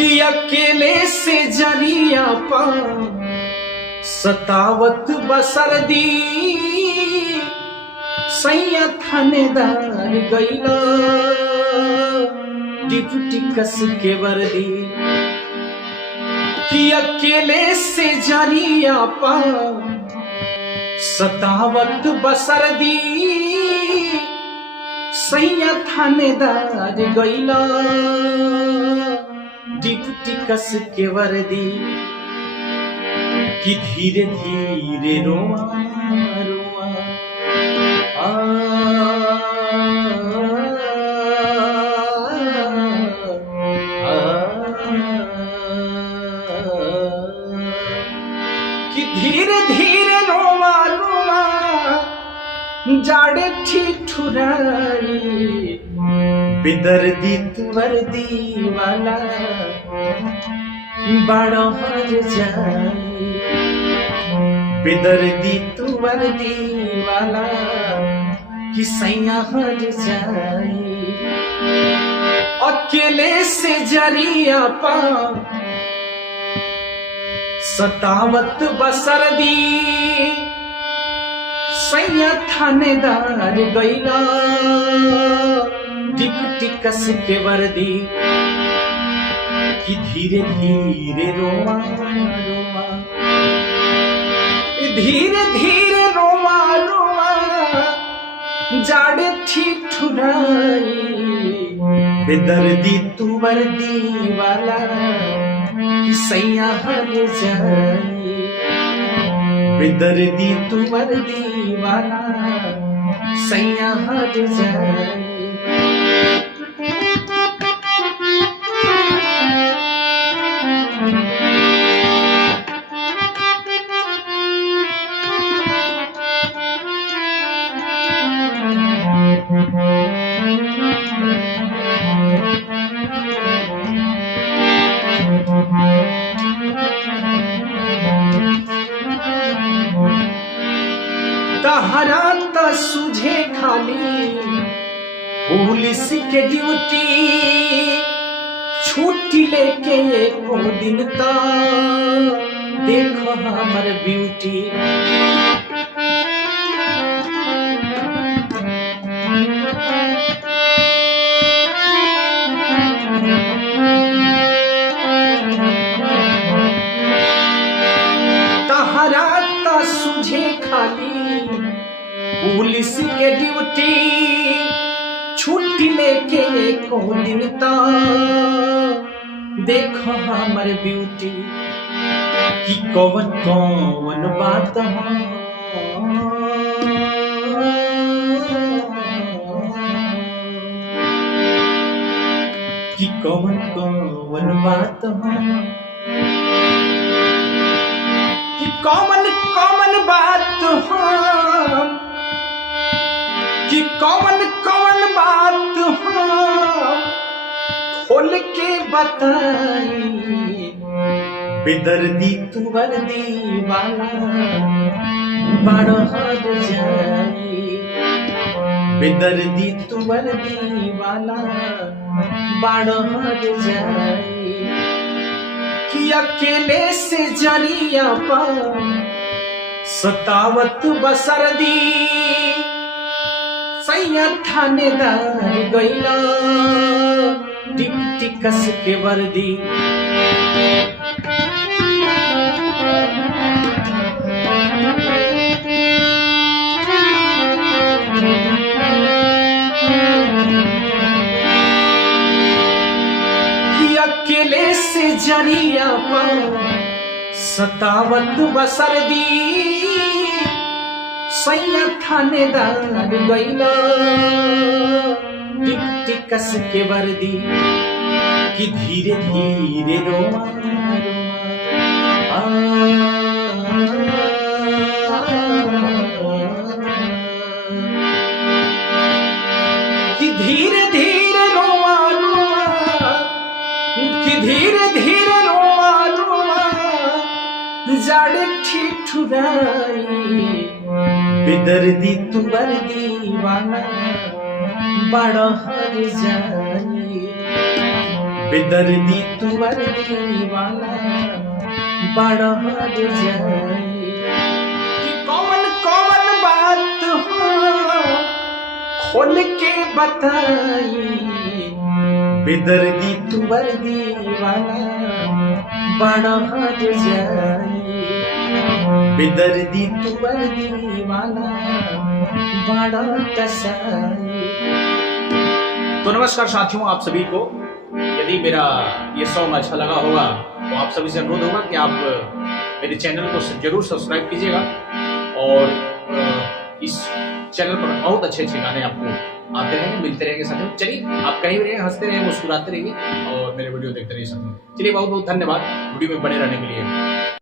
कि अकेले से जरिया पा सतावत बसरदी सैया थानेदार गईला डिप्टी कस के वर्दी कि अकेले से जरिया पा सतावत बसरदी सैया थानेदार गईला डिप्टी कस के वर्दी कि धीरे धीरे रोआ रोआ कि धीरे धीरे रोआ रोआ जाड़े ठिठुराई बेदर्दी वर्दी वाला बड़ा हर जाई बेदर्दी वर्दी वाला कि सैया हर जाई अकेले से जरिया पा सतावत बसरदी सैया थानेदार गईला डिप्टी कस के वर्दी कि धीरे धीरे रोआ रोआ धीरे धीरे रोआ रोआ जाड़े ठिठुराई बेदर्दी वर्दी वाला कि सैया हर जाई बेदर्दी वर्दी वाला सैया हर जाई तहरा त सुझे खाली पुलिस के ड्यूटी छुट्टी लेके एको दिन का देखो हमर ब्यूटी तहरा त सुझे खाली पुलिस के ड्यूटी छुट्टी लेके एको दिन ता देखो हमर ब्यूटी कि कौन कौन बात कि कौन कौन बात कि कौन कौन बात कि कौन कौन बात खोल के बताई बेदर्दी वर्दी वाला बड़ा हर जाई बेदर्दी वर्दी वाला बड़ा हर जाई कि अकेले से जरिया पा सतावत बसरदी सैया थानेदार गईला डिप्टी कस के वर्दी कि अकेले से जरिया पा सतावत बसरदी सैया थानेदार गईला डिप्टी कस के वर्दी कि धीरे धीरे रोआ कि धीरे धीरे रोआ रोआ कि धीरे धीरे रोआ रोआ जाड़े ठिठुराई बेदर्दी वर्दी वाला बड़ा हर जाई बेदर्दी तुवर दीवाना बड़ा हो जाए कि कौन कौन बात हो खोल के बताई बेदर्दी तुवर दीवाना बड़ा हो जाए बेदर्दी तुवर दीवाना बड़ा कसाई। तो नमस्कार साथियों, आप सभी को यदि मेरा ये सॉन्ग अच्छा लगा होगा तो आप सभी से अनुरोध होगा कि आप मेरे चैनल को जरूर सब्सक्राइब कीजिएगा और इस चैनल पर बहुत अच्छे अच्छे गाने आपको आते रहेंगे, मिलते रहेंगे साथियों। चलिए, आप कहीं भी रहिए, हंसते रहिए, मुस्कुराते रहिए और मेरे वीडियो देखते रहिए साथियों। चलिए, बहुत बहुत धन्यवाद वीडियो में बने रहने के लिए।